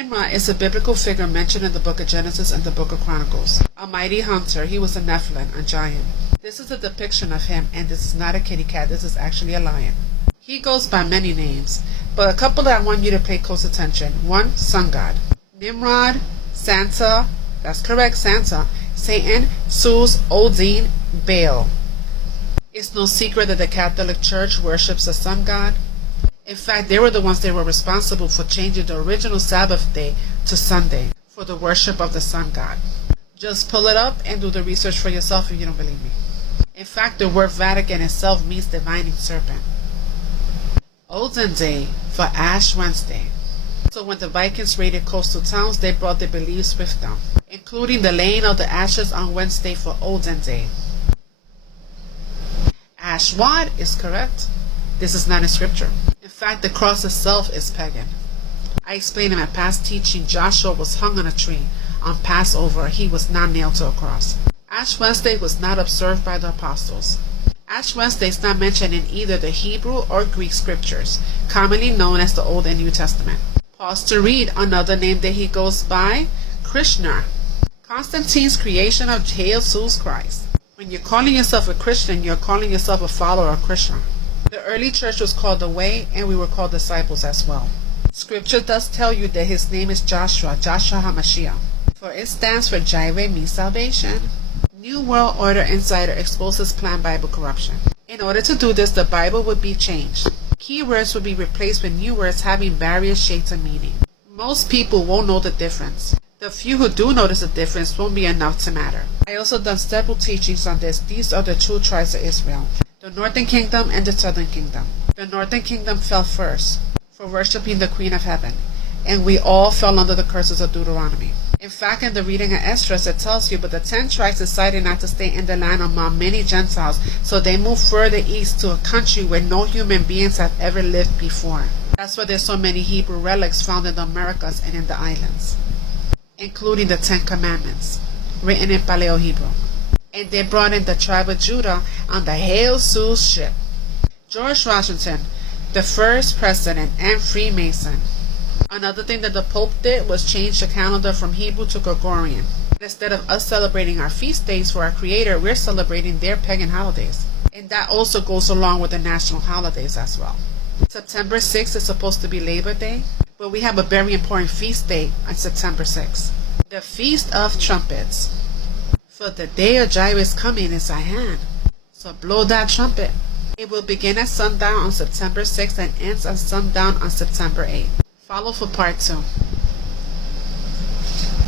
Nimrod is a biblical figure mentioned in the book of Genesis and the book of Chronicles. A mighty hunter, he was a Nephilim, a giant. This is a depiction of him, and this is not a kitty cat, this is actually a lion. He goes by many names, but a couple that I want you to pay close attention. 1, sun god. Nimrod, Santa, that's correct, Santa, Satan, Zeus, Odin, Baal. It's no secret that the Catholic Church worships the sun god. In fact, they were the ones that were responsible for changing the original Sabbath day to Sunday for the worship of the sun god. Just pull it up and do the research for yourself if you don't believe me. In fact, the word Vatican itself means divining serpent. Odin Day for Ash Wednesday. So when the Vikings raided coastal towns, they brought their beliefs with them, including the laying of the ashes on Wednesday for Odin Day. Ashwad is correct. This is not in scripture. In fact, the cross itself is pagan. I explained in my past teaching, Joshua was hung on a tree. On Passover, he was not nailed to a cross. Ash Wednesday was not observed by the apostles. Ash Wednesday is not mentioned in either the Hebrew or Greek scriptures, commonly known as the Old and New Testament. Pause to read another name that he goes by, Krishna. Constantine's creation of Jesus Christ. When you're calling yourself a Christian, you're calling yourself a follower of Krishna. The early church was called the Way, and we were called disciples as well. Scripture does tell you that his name is Joshua, Joshua HaMashiach, for it stands for Jireh means salvation. New World Order Insider exposes planned Bible corruption. In order to do this, the Bible would be changed. Key words would be replaced with new words having various shades of meaning. Most people won't know the difference. The few who do notice the difference won't be enough to matter. I also done several teachings on this. These are the two tribes of Israel, the northern kingdom and the southern kingdom. The northern kingdom fell first for worshiping the Queen of Heaven, and we all fell under the curses of Deuteronomy. In fact, in the reading of Esdras, it tells you, but the 10 tribes decided not to stay in the land among many Gentiles, so they moved further east to a country where no human beings have ever lived before. That's why there's so many Hebrew relics found in the Americas and in the islands, including the 10 Commandments, written in Paleo-Hebrew. And they brought in the tribe of Judah on the Hail Zeus ship. George Washington, the first president and Freemason. Another thing that the Pope did was change the calendar from Hebrew to Gregorian. Instead of us celebrating our feast days for our Creator, we're celebrating their pagan holidays. And that also goes along with the national holidays as well. September 6th is supposed to be Labor Day, but we have a very important feast day on September 6th. The Feast of Trumpets. For the day of Jireh is coming is at hand. So blow that trumpet. It will begin at sundown on September 6th and ends at sundown on September 8th. Follow for part 2.